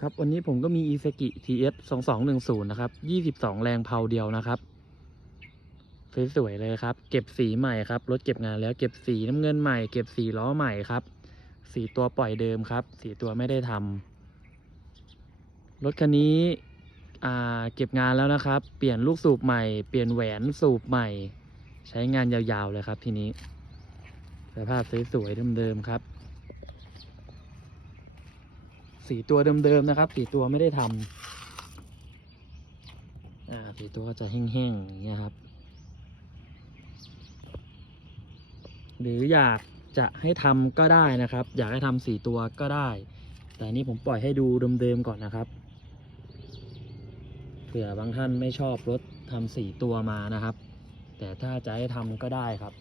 ครับวันนี้ผมก็มี i s a k i TS 2210 นะครับ 22 แรงเพาเดียวนะครับ สวยๆเลยครับ เก็บสีใหม่ครับ รถเก็บงานแล้วเก็บสีน้ำเงินใหม่ เก็บสีล้อใหม่ครับ สีตัวปล่อยเดิมครับ สีตัวไม่ได้ทำรถคันนี้อ่าเก็บงานแล้วนะครับ เปลี่ยนลูกสูบใหม่ เปลี่ยนแหวนสูบใหม่ ใช้งานยาวๆเลยครับทีนี้ สภาพสวยๆเดิมๆครับ สีตัวเดิมๆนะครับ สีตัวไม่ได้ทำอ่าสีตัวก็จะแห้งๆอย่างเงี้ยครับ หรืออยากจะให้ทำก็ได้นะครับ อยากให้ทำสีตัวก็ได้ แต่นี้ผมปล่อยให้ดูเดิมๆก่อนนะครับเผื่อบางท่านไม่ชอบรถทำสีตัวมานะครับ แต่ถ้าจะให้ทำก็ได้ครับ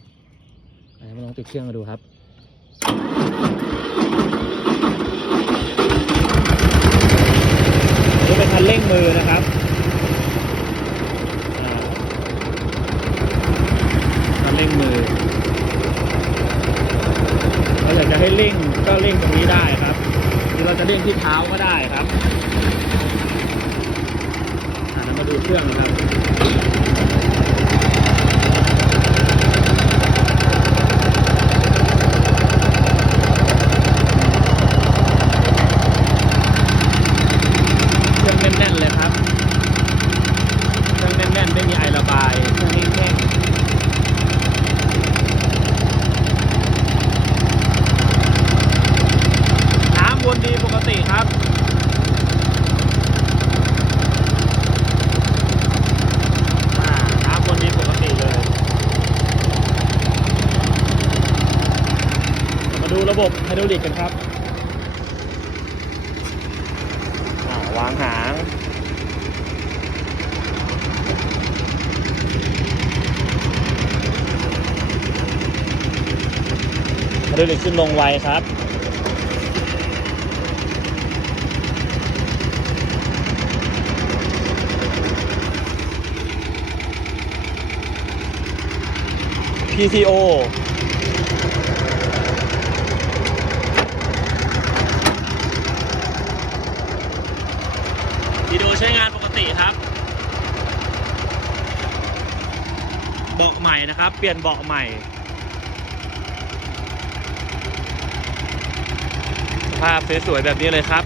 อันนี้มาลองติดเครื่องมาดูครับ นี่เป็นคันเร่งมือนะครับอ่าคันเร่งมือเราอยากจะให้เร่งก็เร่งตรงนี้ได้ครับหรือเราจะเร่งที่เท้าก็ได้ครับมาดูเครื่องนะครับ เครื่องแน่นๆเลยครับ เครื่องแน่นๆ ไม่มีไอระบาย เครื่องแห้งๆน้ำวนดีปกติครับ อ่า น้ำวนดีปกติเลย มาดู ระบบไฮดรอลิกกันครับอ่าวางหางมาดูเด็กขึ้นลงไวครับ PCO วิดีโอใช้งานปกติครับ เบาะใหม่นะครับ เปลี่ยนเบาะใหม่สภาพสวยๆแบบนี้เลยครับ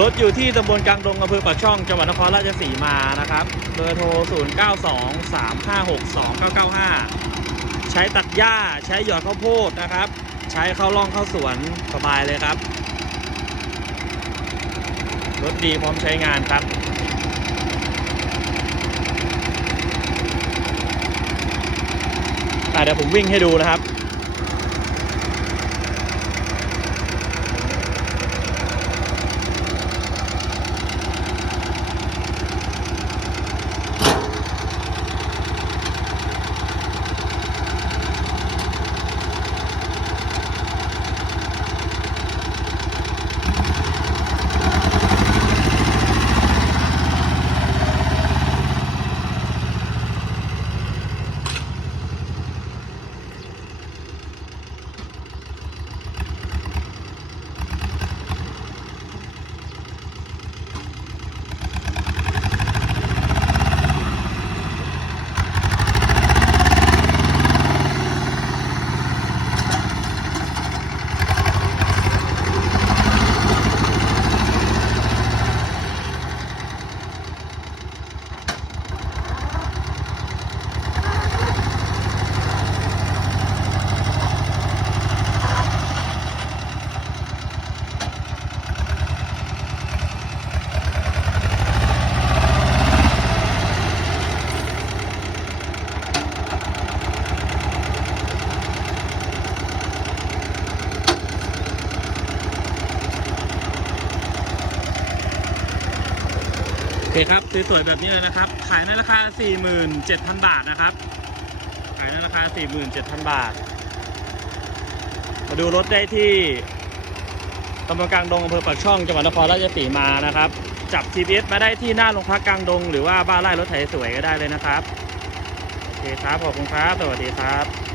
รถอยู่ที่ตำบลกลางดงอำเภอปากช่อง จังหวัดนครราชสีมานะครับ เบอร์โทร 0923562995 ใช้ตัดหญ้า ใช้หยอดข้าวโพดนะครับ ใช้เข้าล่องเข้าสวนสบายเลยครับ รถดีพร้อมใช้งานครับ เดี๋ยวผมวิ่งให้ดูนะครับ คครับสวยๆแบบนี้เลยนะครับ ขายในราคา 47,000 บาทนะครับ ขายในราคา 47,000 บาท มาดูรถได้ที่ตำบลกลางดงอำเภอปากช่องจังหวัดนครราชสีมานะครับ จับ GPS มาได้ที่หน้าโรงพักกลางดง หรือว่าบ้านไร่รถไถสวยก็ได้เลยนะครับ โอเคครับ ขอบคุณครับ สวัสดีครับ